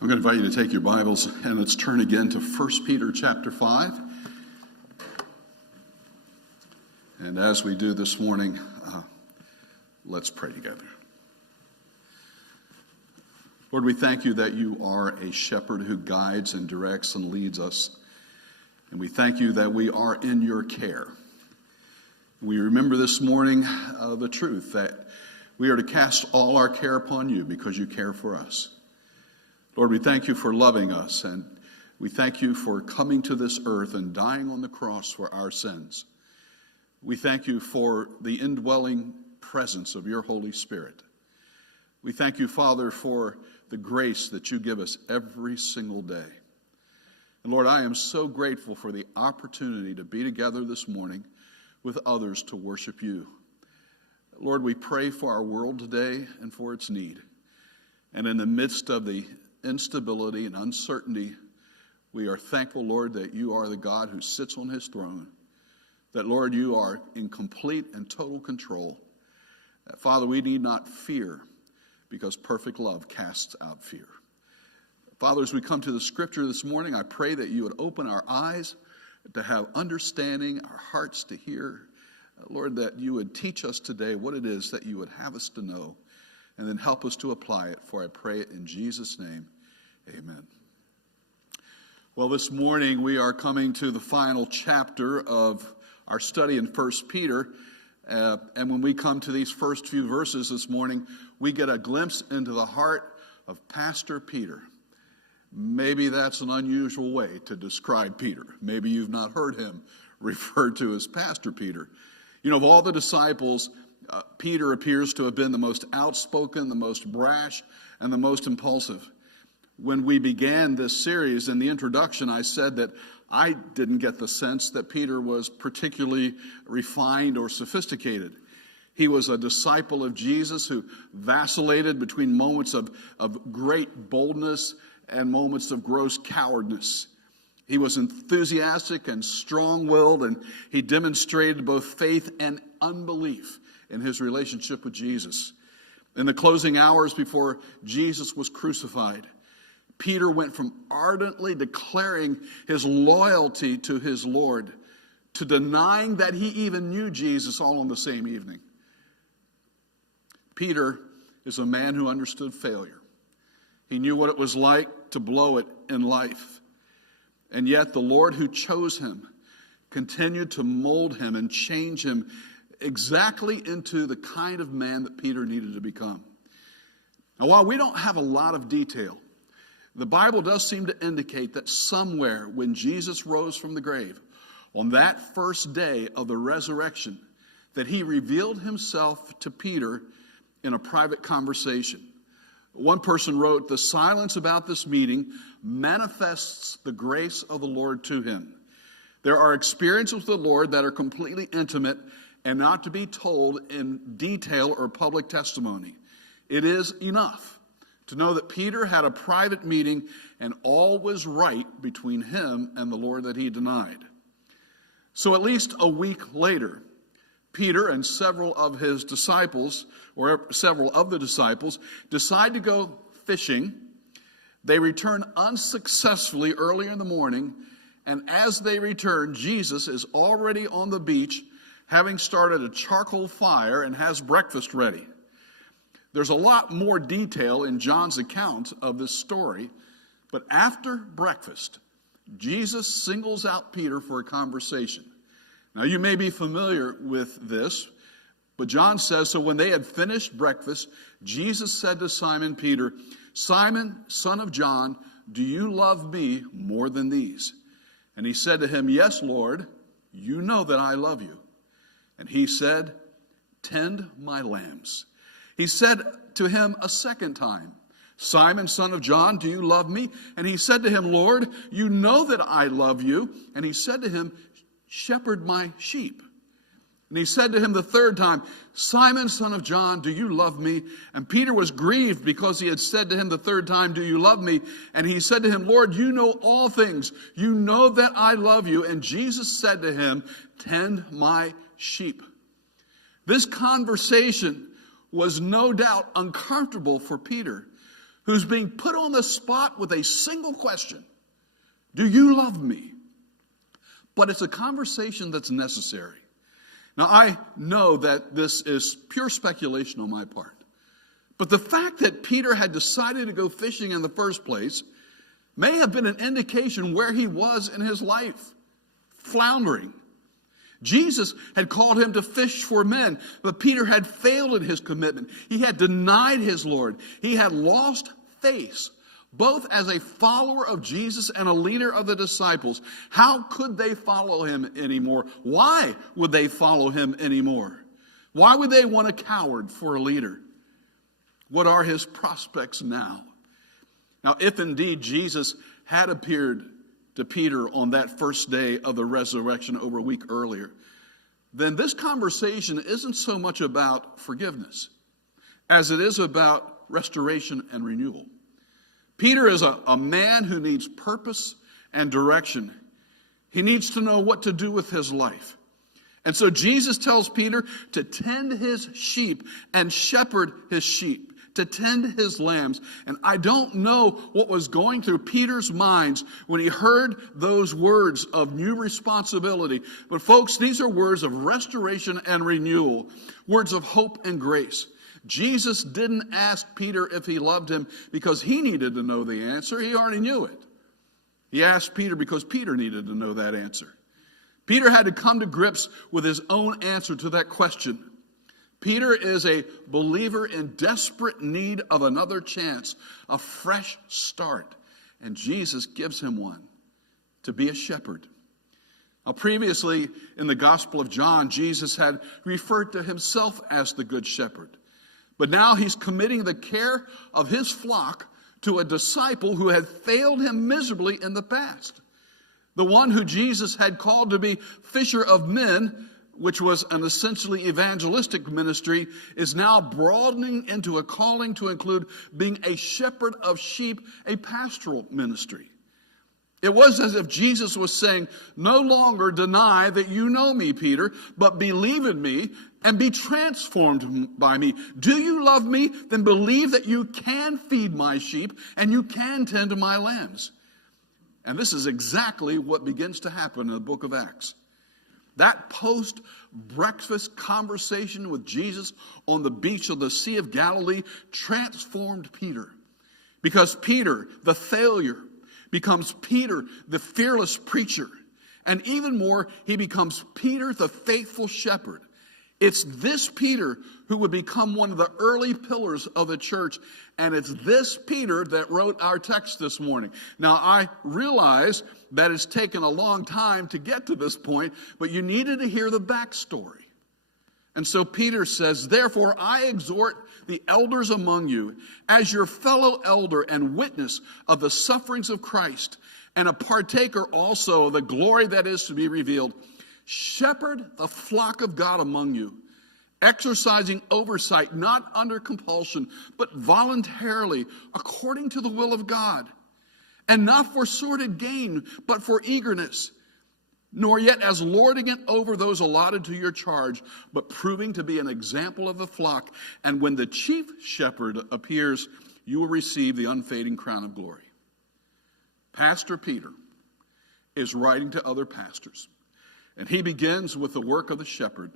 I'm going to invite you to take your Bibles and let's turn again to 1 Peter chapter 5. And as we do this morning, let's pray together. Lord, we thank you that you are a shepherd who guides and directs and leads us. And we thank you that we are in your care. We remember this morning the truth that we are to cast all our care upon you because you care for us. Lord, we thank you for loving us, and we thank you for coming to this earth and dying on the cross for our sins. We thank you for the indwelling presence of your Holy Spirit. We thank you, Father, for the grace that you give us every single day. And Lord, I am so grateful for the opportunity to be together this morning with others to worship you. Lord, we pray for our world today and for its need. And in the midst of the instability and uncertainty, we are thankful, Lord, that you are the God who sits on his throne, that, Lord, you are in complete and total control. Father, we need not fear because perfect love casts out fear. Father, as we come to the scripture this morning, I pray that you would open our eyes to have understanding, our hearts to hear. Lord, that you would teach us today what it is that you would have us to know, and then help us to apply it, for I pray it in Jesus' name, amen. Well, this morning we are coming to the final chapter of our study in 1 Peter, and when we come to these first few verses this morning, we get a glimpse into the heart of Pastor Peter. Maybe that's an unusual way to describe Peter. Maybe you've not heard him referred to as Pastor Peter. You know, of all the disciples, Peter appears to have been the most outspoken, the most brash, and the most impulsive. When we began this series, in the introduction, I said that I didn't get the sense that Peter was particularly refined or sophisticated. He was a disciple of Jesus who vacillated between moments of great boldness and moments of gross cowardness. He was enthusiastic and strong-willed, and he demonstrated both faith and unbelief in his relationship with Jesus. In the closing hours before Jesus was crucified, Peter went from ardently declaring his loyalty to his Lord to denying that he even knew Jesus all on the same evening. Peter is a man who understood failure. He knew what it was like to blow it in life. And yet the Lord who chose him continued to mold him and change him exactly into the kind of man that Peter needed to become. Now, while we don't have a lot of detail, the Bible does seem to indicate that somewhere when Jesus rose from the grave, on that first day of the resurrection, that he revealed himself to Peter in a private conversation. One person wrote, "The silence about this meeting manifests the grace of the Lord to him." There are experiences with the Lord that are completely intimate and not to be told in detail or public testimony. It is enough to know that Peter had a private meeting and all was right between him and the Lord that he denied. So at least a week later, Peter and several of the disciples decide to go fishing. They return unsuccessfully earlier in the morning, and as they return, Jesus is already on the beach, having started a charcoal fire and has breakfast ready. There's a lot more detail in John's account of this story, but after breakfast, Jesus singles out Peter for a conversation. Now, you may be familiar with this, but John says, "So when they had finished breakfast, Jesus said to Simon Peter, 'Simon, son of John, do you love me more than these?' And he said to him, 'Yes, Lord, you know that I love you.' And he said, 'Tend my lambs.' He said to him a second time, 'Simon, son of John, do you love me?' And he said to him, 'Lord, you know that I love you.' And he said to him, 'Shepherd my sheep.' And he said to him the third time, 'Simon, son of John, do you love me?' And Peter was grieved because he had said to him the third time, 'Do you love me?' And he said to him, 'Lord, you know all things. You know that I love you.' And Jesus said to him, 'Tend my sheep.'" This conversation was no doubt uncomfortable for Peter, who's being put on the spot with a single question. Do you love me? But it's a conversation that's necessary. Now, I know that this is pure speculation on my part. But the fact that Peter had decided to go fishing in the first place may have been an indication where he was in his life, floundering. Jesus had called him to fish for men, but Peter had failed in his commitment. He had denied his Lord. He had lost face, both as a follower of Jesus and a leader of the disciples. How could they follow him anymore? Why would they follow him anymore? Why would they want a coward for a leader? What are his prospects now? Now, if indeed Jesus had appeared to Peter on that first day of the resurrection over a week earlier, then this conversation isn't so much about forgiveness as it is about restoration and renewal. Peter is a man who needs purpose and direction. He needs to know what to do with his life. And so Jesus tells Peter to tend his sheep and shepherd his sheep, to tend his lambs. And I don't know what was going through Peter's minds when he heard those words of new responsibility. But folks, these are words of restoration and renewal, words of hope and grace. Jesus didn't ask Peter if he loved him because he needed to know the answer. He already knew it. He asked Peter because Peter needed to know that answer. Peter had to come to grips with his own answer to that question. Peter is a believer in desperate need of another chance, a fresh start. And Jesus gives him one, to be a shepherd. Now, previously in the Gospel of John, Jesus had referred to himself as the Good Shepherd. But now he's committing the care of his flock to a disciple who had failed him miserably in the past. The one who Jesus had called to be fisher of men, which was an essentially evangelistic ministry, is now broadening into a calling to include being a shepherd of sheep, a pastoral ministry. It was as if Jesus was saying, no longer deny that you know me, Peter, but believe in me and be transformed by me. Do you love me? Then believe that you can feed my sheep and you can tend to my lambs. And this is exactly what begins to happen in the book of Acts. That post-breakfast conversation with Jesus on the beach of the Sea of Galilee transformed Peter. Because Peter, the failure, becomes Peter, the fearless preacher. And even more, he becomes Peter, the faithful shepherd. It's this Peter who would become one of the early pillars of the church. And it's this Peter that wrote our text this morning. Now, I realize that it's taken a long time to get to this point, but you needed to hear the backstory. And so Peter says, therefore, I exhort the elders among you, as your fellow elder and witness of the sufferings of Christ, and a partaker also of the glory that is to be revealed, shepherd the flock of God among you, exercising oversight, not under compulsion, but voluntarily, according to the will of God, and not for sordid gain, but for eagerness, nor yet as lording it over those allotted to your charge, but proving to be an example of the flock. And when the chief shepherd appears, you will receive the unfading crown of glory. Pastor Peter is writing to other pastors, and he begins with the work of the shepherd.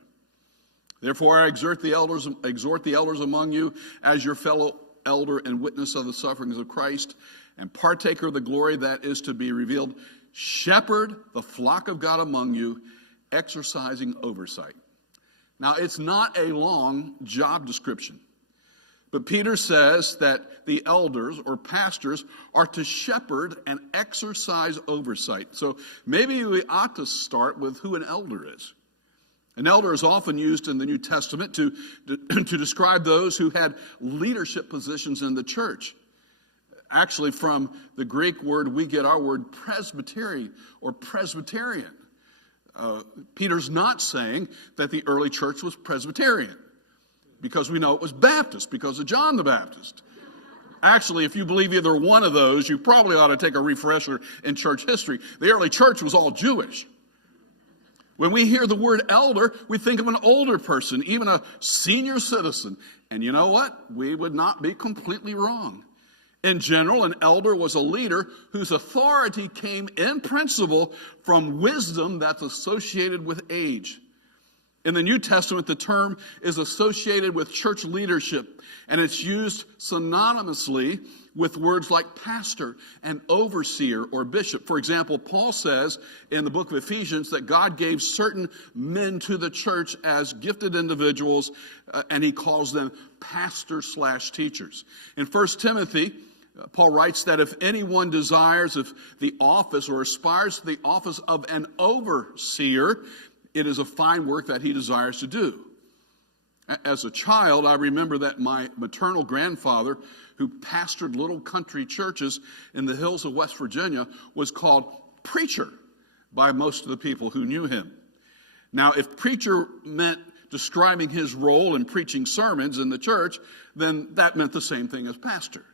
Therefore, I exhort the elders among you as your fellow elder and witness of the sufferings of Christ, and partaker of the glory that is to be revealed. Shepherd the flock of God among you, exercising oversight. Now, it's not a long job description, but Peter says that the elders or pastors are to shepherd and exercise oversight. So maybe we ought to start with who an elder is. An elder is often used in the New Testament to describe those who had leadership positions in the church. Actually, from the Greek word, we get our word presbytery or Presbyterian. Peter's not saying that the early church was Presbyterian, because we know it was Baptist because of John the Baptist. Actually, if you believe either one of those, you probably ought to take a refresher in church history. The early church was all Jewish. When we hear the word elder, we think of an older person, even a senior citizen. And you know what? We would not be completely wrong. In general, an elder was a leader whose authority came in principle from wisdom that's associated with age. In the New Testament, the term is associated with church leadership, and it's used synonymously with words like pastor and overseer or bishop. For example, Paul says in the book of Ephesians that God gave certain men to the church as gifted individuals, and he calls them pastors/teachers. In 1 Timothy, Paul writes that if anyone desires the office or aspires to the office of an overseer, it is a fine work that he desires to do. As a child, I remember that my maternal grandfather, who pastored little country churches in the hills of West Virginia, was called preacher by most of the people who knew him. Now, if preacher meant describing his role in preaching sermons in the church, then that meant the same thing as pastor.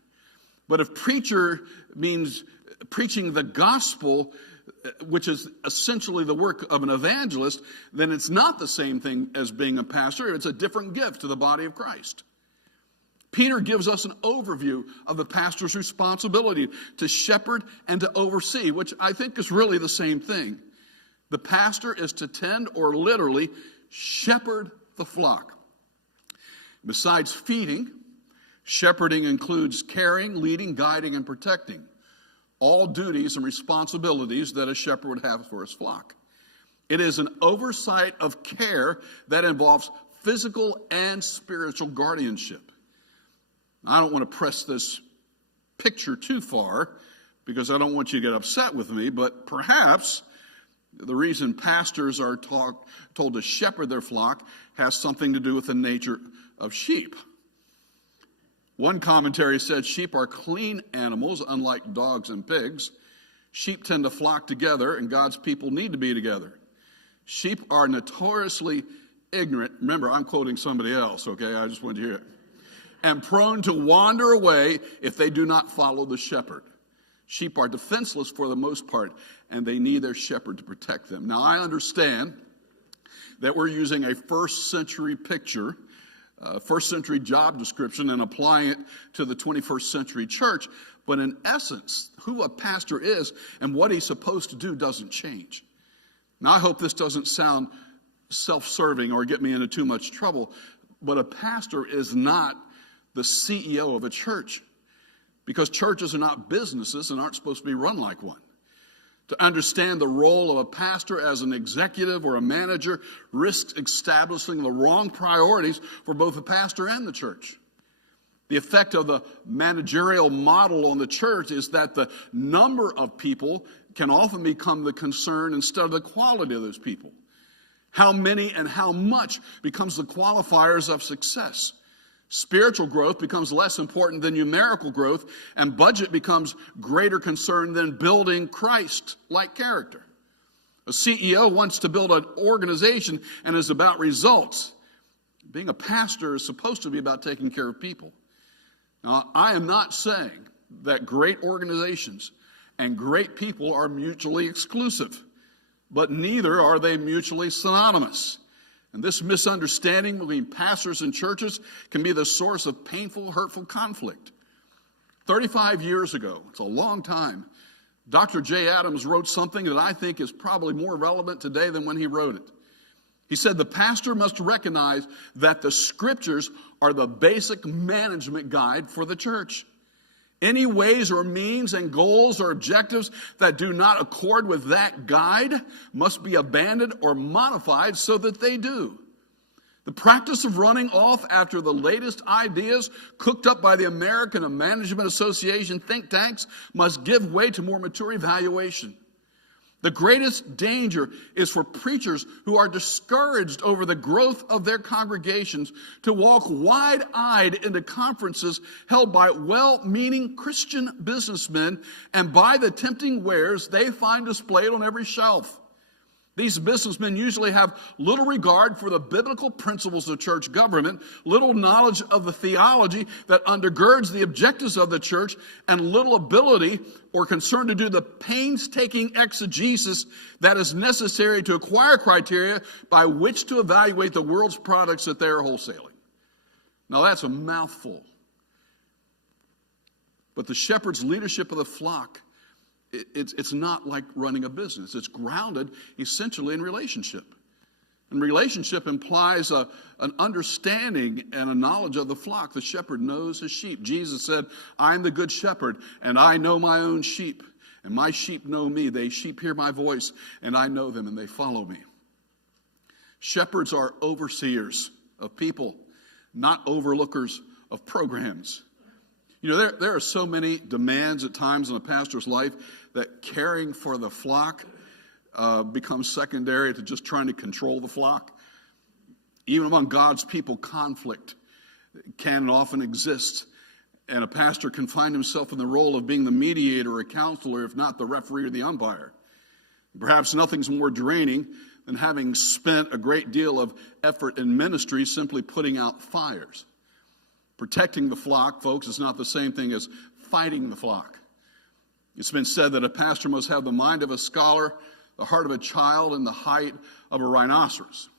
But if preacher means preaching the gospel, which is essentially the work of an evangelist, then it's not the same thing as being a pastor. It's a different gift to the body of Christ. Peter gives us an overview of the pastor's responsibility to shepherd and to oversee, which I think is really the same thing. The pastor is to tend or literally shepherd the flock. Besides feeding, shepherding includes caring, leading, guiding, and protecting. All duties and responsibilities that a shepherd would have for his flock. It is an oversight of care that involves physical and spiritual guardianship. I don't want to press this picture too far because I don't want you to get upset with me, but perhaps the reason pastors are told to shepherd their flock has something to do with the nature of sheep. One commentary said sheep are clean animals, unlike dogs and pigs. Sheep tend to flock together, and God's people need to be together. Sheep are notoriously ignorant. Remember, I'm quoting somebody else, okay? I just want you to hear it. And prone to wander away if they do not follow the shepherd. Sheep are defenseless for the most part, and they need their shepherd to protect them. Now, I understand that we're using a first century picture, first century job description, and applying it to the 21st century church. But in essence, who a pastor is and what he's supposed to do doesn't change. Now, I hope this doesn't sound self-serving or get me into too much trouble, but a pastor is not the CEO of a church, because churches are not businesses and aren't supposed to be run like one. To understand the role of a pastor as an executive or a manager risks establishing the wrong priorities for both the pastor and the church. The effect of the managerial model on the church is that the number of people can often become the concern instead of the quality of those people. How many and how much becomes the qualifiers of success. Spiritual growth becomes less important than numerical growth, and budget becomes greater concern than building Christ-like character. A CEO wants to build an organization and is about results. Being a pastor is supposed to be about taking care of people. Now, I am not saying that great organizations and great people are mutually exclusive, but neither are they mutually synonymous. And this misunderstanding between pastors and churches can be the source of painful, hurtful conflict. 35 years ago, it's a long time, Dr. J. Adams wrote something that I think is probably more relevant today than when he wrote it. He said the pastor must recognize that the scriptures are the basic management guide for the church. Any ways or means and goals or objectives that do not accord with that guide must be abandoned or modified so that they do. The practice of running off after the latest ideas cooked up by the American Management Association think tanks must give way to more mature evaluation. The greatest danger is for preachers who are discouraged over the growth of their congregations to walk wide-eyed into conferences held by well-meaning Christian businessmen and buy the tempting wares they find displayed on every shelf. These businessmen usually have little regard for the biblical principles of church government, little knowledge of the theology that undergirds the objectives of the church, and little ability or concern to do the painstaking exegesis that is necessary to acquire criteria by which to evaluate the world's products that they are wholesaling. Now that's a mouthful. But the shepherd's leadership of the flock, it's not like running a business. It's grounded essentially in relationship. And relationship implies an understanding and a knowledge of the flock. The shepherd knows his sheep. Jesus said, "I am the good shepherd, and I know my own sheep. And my sheep know me. They sheep hear my voice, and I know them, and they follow me." Shepherds are overseers of people, not overlookers of programs. You know, there are so many demands at times in a pastor's life that caring for the flock becomes secondary to just trying to control the flock. Even among God's people, conflict can and often exist, and a pastor can find himself in the role of being the mediator or counselor, if not the referee or the umpire. Perhaps nothing's more draining than having spent a great deal of effort in ministry simply putting out fires. Protecting the flock, folks, is not the same thing as fighting the flock. It's been said that a pastor must have the mind of a scholar, the heart of a child, and the height of a rhinoceros.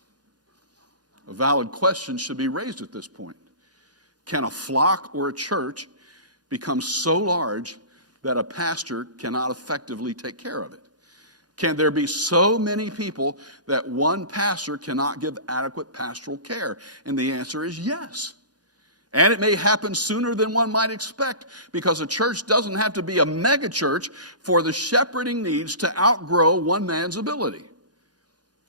A valid question should be raised at this point. Can a flock or a church become so large that a pastor cannot effectively take care of it? Can there be so many people that one pastor cannot give adequate pastoral care? And the answer is yes. And it may happen sooner than one might expect, because a church doesn't have to be a mega church for the shepherding needs to outgrow one man's ability.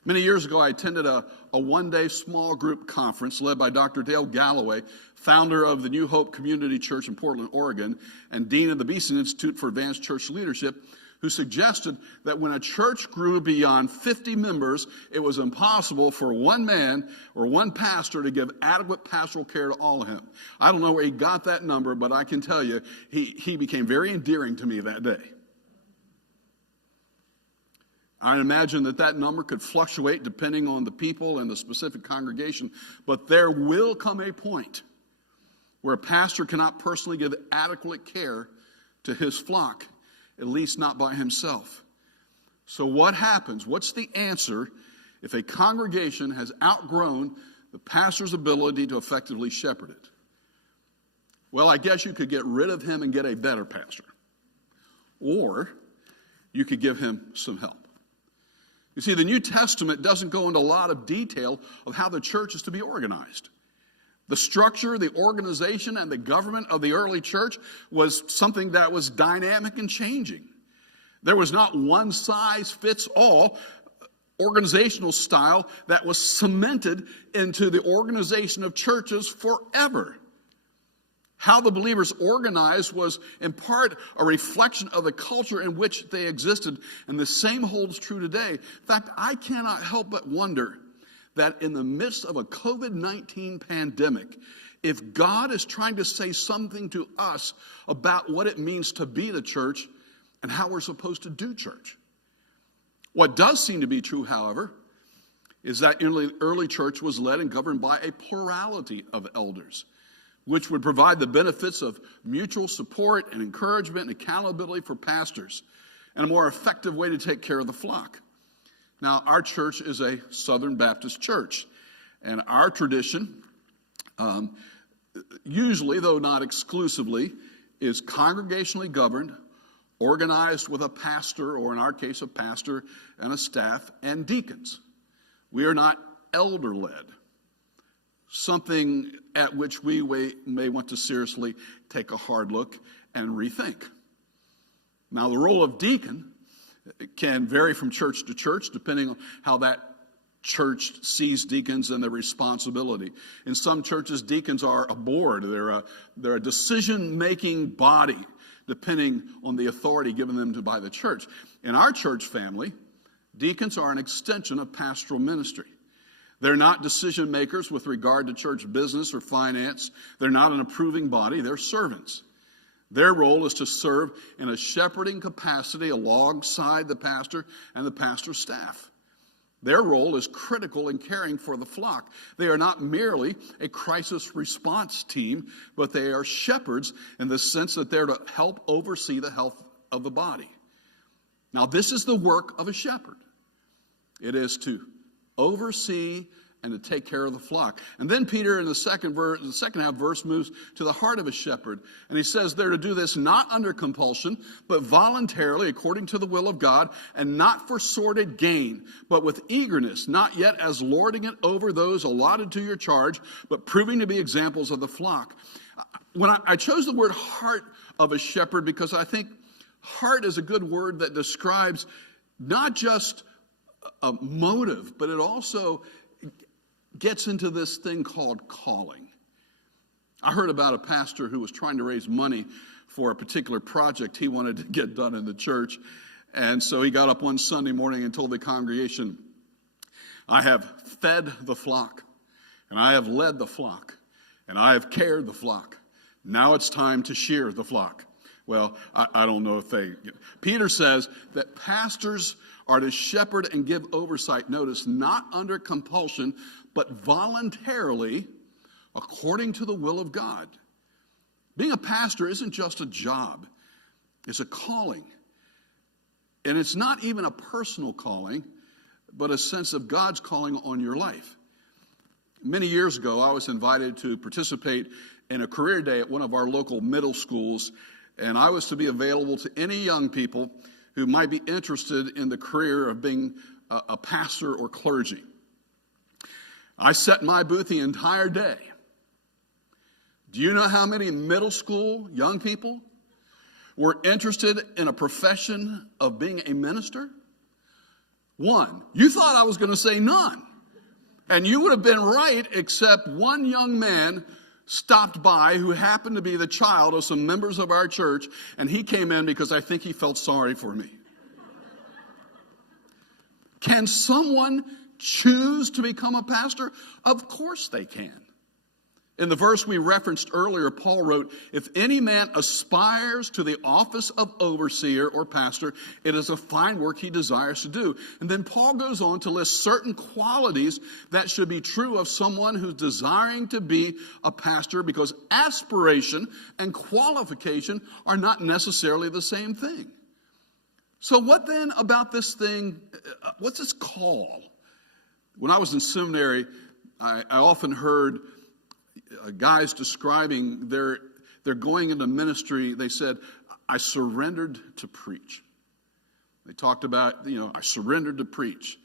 Many years ago, I attended a one-day small group conference led by Dr. Dale Galloway, founder of the New Hope Community Church in Portland, Oregon, and dean of the Beeson Institute for Advanced Church Leadership, who suggested that when a church grew beyond 50 members, it was impossible for one man or one pastor to give adequate pastoral care to all of them. I don't know where he got that number, but I can tell you, he became very endearing to me that day. I imagine that number could fluctuate depending on the people and the specific congregation, but there will come a point where a pastor cannot personally give adequate care to his flock, at least not by himself. So what happens? What's the answer if a congregation has outgrown the pastor's ability to effectively shepherd it? Well, I guess you could get rid of him and get a better pastor. Or you could give him some help. You see, the New Testament doesn't go into a lot of detail of how the church is to be organized. The structure, the organization, and the government of the early church was something that was dynamic and changing. There was not one size fits all organizational style that was cemented into the organization of churches forever. How the believers organized was in part a reflection of the culture in which they existed, and the same holds true today. In fact, I cannot help but wonder that in the midst of a COVID-19 pandemic, if God is trying to say something to us about what it means to be the church and how we're supposed to do church. What does seem to be true, however, is that early church was led and governed by a plurality of elders, which would provide the benefits of mutual support and encouragement and accountability for pastors, and a more effective way to take care of the flock. Now, our church is a Southern Baptist church, and our tradition, usually, though not exclusively, is congregationally governed, organized with a pastor, or in our case, a pastor and a staff, and deacons. We are not elder-led, something at which we may want to seriously take a hard look and rethink. Now, the role of deacon can vary from church to church, depending on how that church sees deacons and their responsibility. In some churches, deacons are a board. They're a decision-making body, depending on the authority given them by the church. In our church family, deacons are an extension of pastoral ministry. They're not decision makers with regard to church business or finance. They're not an approving body. They're servants. Their role is to serve in a shepherding capacity alongside the pastor and the pastor's staff. Their role is critical in caring for the flock. They are not merely a crisis response team, but they are shepherds in the sense that they're to help oversee the health of the body. Now, this is the work of a shepherd. It is to oversee and to take care of the flock. And then Peter in the second half verse moves to the heart of a shepherd. And he says they're to do this not under compulsion, but voluntarily according to the will of God, and not for sordid gain, but with eagerness, not yet as lording it over those allotted to your charge, but proving to be examples of the flock. When I chose the word heart of a shepherd because I think heart is a good word that describes not just a motive, but it also gets into this thing called calling. I heard about a pastor who was trying to raise money for a particular project he wanted to get done in the church. And so he got up one Sunday morning and told the congregation, I have fed the flock, and I have led the flock, and I have cared the flock. Now it's time to shear the flock. Well, I don't know if they... Peter says that pastors are to shepherd and give oversight, notice, not under compulsion, but voluntarily, according to the will of God. Being a pastor isn't just a job. It's a calling. And it's not even a personal calling, but a sense of God's calling on your life. Many years ago, I was invited to participate in a career day at one of our local middle schools, and I was to be available to any young people who might be interested in the career of being a pastor or clergy. I sat in my booth the entire day. Do you know how many middle school young people were interested in a profession of being a minister? One. You thought I was going to say none. And you would have been right, except one young man stopped by who happened to be the child of some members of our church, and he came in because I think he felt sorry for me. Can someone choose to become a pastor? Of course they can. In the verse we referenced earlier, Paul wrote, if any man aspires to the office of overseer or pastor, it is a fine work he desires to do. And then Paul goes on to list certain qualities that should be true of someone who's desiring to be a pastor, because aspiration and qualification are not necessarily the same thing. So what then about this thing? What's this call? When I was in seminary, I often heard guys describing they're going into ministry. They said, I surrendered to preach. They talked about, I surrendered to preach.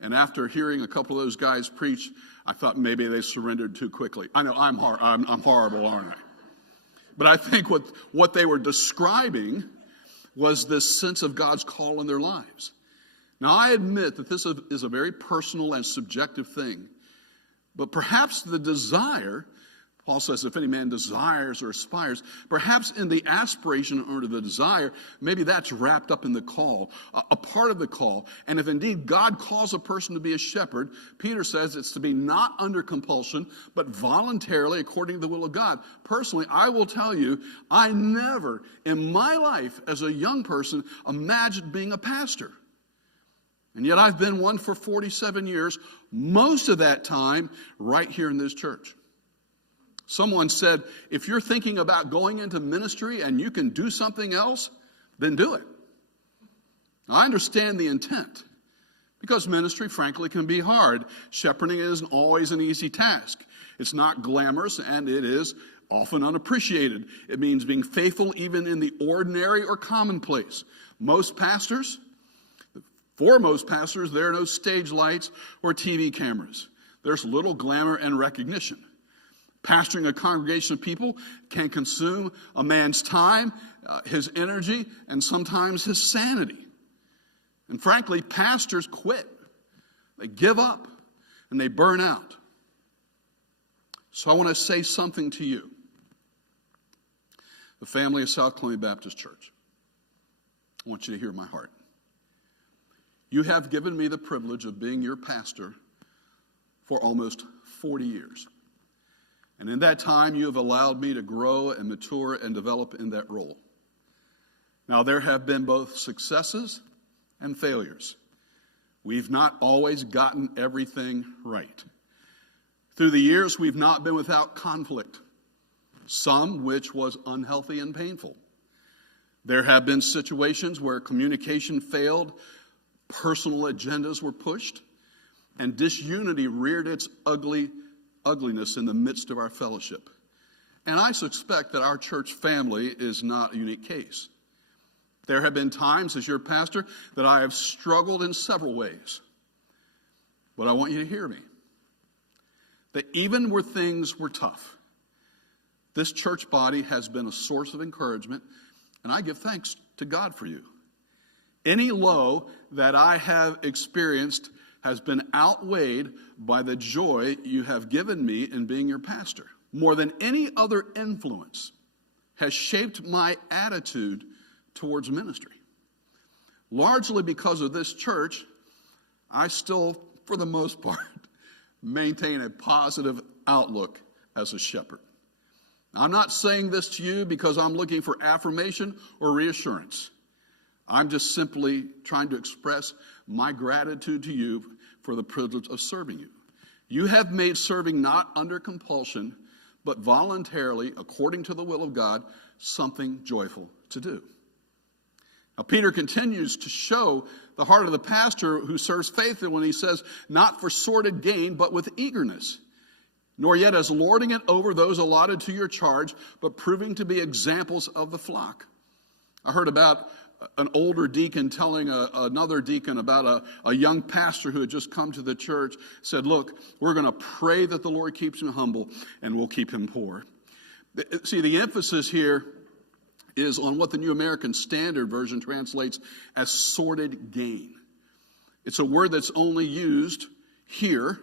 And after hearing a couple of those guys preach, I thought maybe they surrendered too quickly. I know I'm horrible, aren't I? But I think what they were describing was this sense of God's call in their lives. Now, I admit that this is a very personal and subjective thing. But perhaps the desire, Paul says, if any man desires or aspires, perhaps in the aspiration or the desire, maybe that's wrapped up in the call, a part of the call. And if indeed God calls a person to be a shepherd, Peter says it's to be not under compulsion, but voluntarily according to the will of God. Personally, I will tell you, I never in my life as a young person imagined being a pastor. And yet I've been one for 47 years, most of that time right here in this church. Someone said, if you're thinking about going into ministry and you can do something else, then do it. Now, I understand the intent, because ministry, frankly, can be hard. Shepherding isn't always an easy task. It's not glamorous, and it is often unappreciated. It means being faithful even in the ordinary or commonplace. For most pastors, there are no stage lights or TV cameras. There's little glamour and recognition. Pastoring a congregation of people can consume a man's time, his energy, and sometimes his sanity. And frankly, pastors quit. They give up and they burn out. So I want to say something to you, the family of South Columbia Baptist Church. I want you to hear my heart. You have given me the privilege of being your pastor for almost 40 years. And in that time, you have allowed me to grow and mature and develop in that role. Now, there have been both successes and failures. We've not always gotten everything right. Through the years, we've not been without conflict, some which was unhealthy and painful. There have been situations where communication failed, personal agendas were pushed, and disunity reared its ugliness in the midst of our fellowship. And I suspect that our church family is not a unique case. There have been times as your pastor that I have struggled in several ways. But I want you to hear me. That even where things were tough, this church body has been a source of encouragement, and I give thanks to God for you. Any low that I have experienced has been outweighed by the joy you have given me in being your pastor. More than any other influence has shaped my attitude towards ministry. Largely because of this church, I still, for the most part, maintain a positive outlook as a shepherd. I'm not saying this to you because I'm looking for affirmation or reassurance. I'm just simply trying to express my gratitude to you for the privilege of serving you. You have made serving not under compulsion, but voluntarily, according to the will of God, something joyful to do. Now, Peter continues to show the heart of the pastor who serves faithfully when he says, not for sordid gain, but with eagerness, nor yet as lording it over those allotted to your charge, but proving to be examples of the flock. I heard about an older deacon telling another deacon about a young pastor who had just come to the church, said, look, we're going to pray that the Lord keeps him humble and we'll keep him poor. See, the emphasis here is on what the New American Standard Version translates as sordid gain. It's a word that's only used here,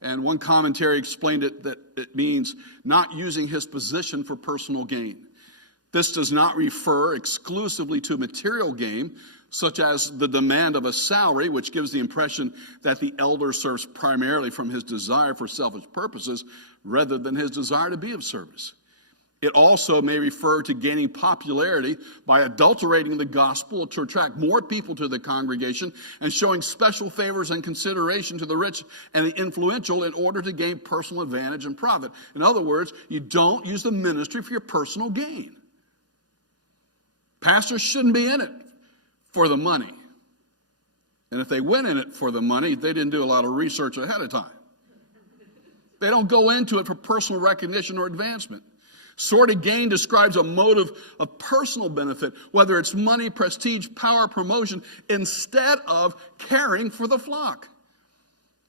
and one commentary explained it that it means not using his position for personal gain. This does not refer exclusively to material gain, such as the demand of a salary, which gives the impression that the elder serves primarily from his desire for selfish purposes rather than his desire to be of service. It also may refer to gaining popularity by adulterating the gospel to attract more people to the congregation and showing special favors and consideration to the rich and the influential in order to gain personal advantage and profit. In other words, you don't use the ministry for your personal gain. Pastors shouldn't be in it for the money. And if they went in it for the money, they didn't do a lot of research ahead of time. They don't go into it for personal recognition or advancement. Sordid gain describes a motive of personal benefit, whether it's money, prestige, power, promotion, instead of caring for the flock.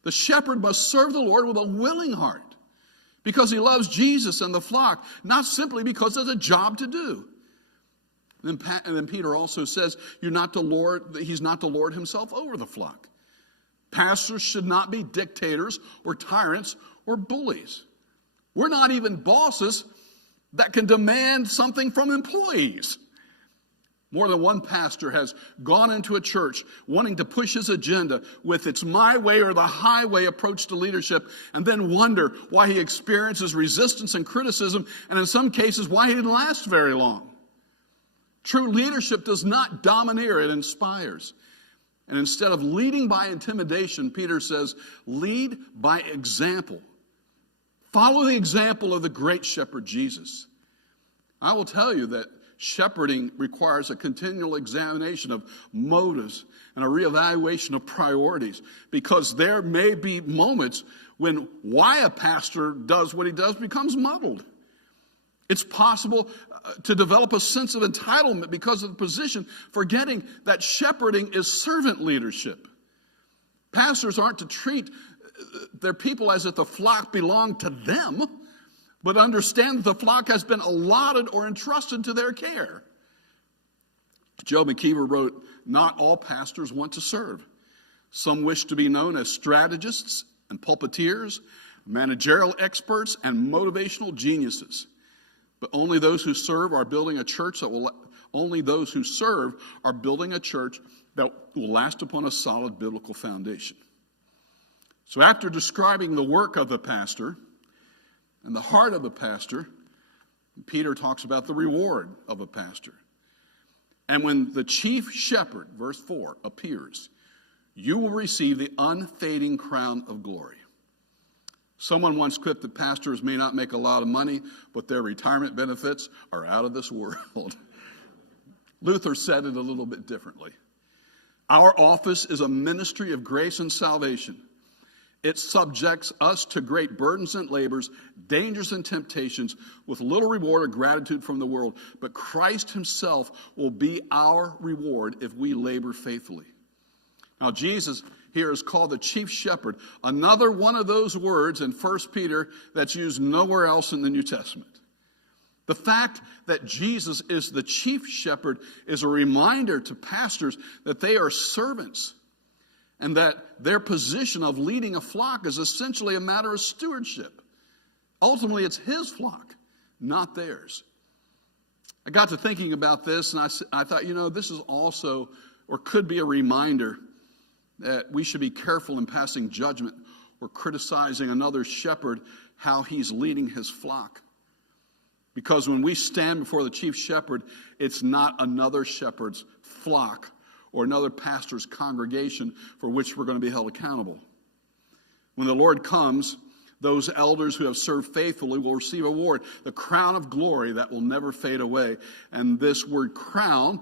The shepherd must serve the Lord with a willing heart because he loves Jesus and the flock, not simply because there's a job to do. And then Peter also says he's not to lord himself over the flock. Pastors should not be dictators or tyrants or bullies. We're not even bosses that can demand something from employees. More than one pastor has gone into a church wanting to push his agenda with its my way or the highway approach to leadership, and then wonder why he experiences resistance and criticism, and in some cases why he didn't last very long. True leadership does not domineer, it inspires. And instead of leading by intimidation, Peter says, lead by example. Follow the example of the great shepherd Jesus. I will tell you that shepherding requires a continual examination of motives and a reevaluation of priorities, because there may be moments when why a pastor does what he does becomes muddled. It's possible to develop a sense of entitlement because of the position, forgetting that shepherding is servant leadership. Pastors aren't to treat their people as if the flock belonged to them, but understand that the flock has been allotted or entrusted to their care. Joe McKeever wrote, not all pastors want to serve. Some wish to be known as strategists and pulpiteers, managerial experts, and motivational geniuses. But only those who serve are building a church that will last upon a solid biblical foundation. So after describing the work of the pastor and the heart of the pastor, Peter talks about the reward of a pastor. And when the chief shepherd, verse 4, appears, you will receive the unfading crown of glory. Someone once quipped that pastors may not make a lot of money, but their retirement benefits are out of this world. Luther said it a little bit differently. Our office is a ministry of grace and salvation. It subjects us to great burdens and labors, dangers and temptations, with little reward or gratitude from the world. But Christ himself will be our reward if we labor faithfully. Now, Jesus here is called the chief shepherd, another one of those words in 1 Peter that's used nowhere else in the New Testament. The fact that Jesus is the chief shepherd is a reminder to pastors that they are servants, and that their position of leading a flock is essentially a matter of stewardship. Ultimately, it's his flock, not theirs. I got to thinking about this, and I thought, this is also, or could be a reminder, that we should be careful in passing judgment or criticizing another shepherd, how he's leading his flock. Because when we stand before the chief shepherd, it's not another shepherd's flock or another pastor's congregation for which we're going to be held accountable. When the Lord comes, those elders who have served faithfully will receive a reward, the crown of glory that will never fade away. And this word crown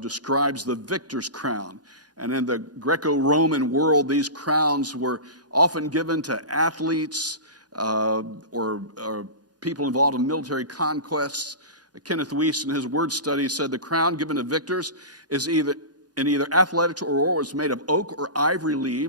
describes the victor's crown. And in the Greco-Roman world, these crowns were often given to athletes or people involved in military conquests. Kenneth Weiss, in his word study, said the crown given to victors is either athletics or war, was made of oak or ivory leaves.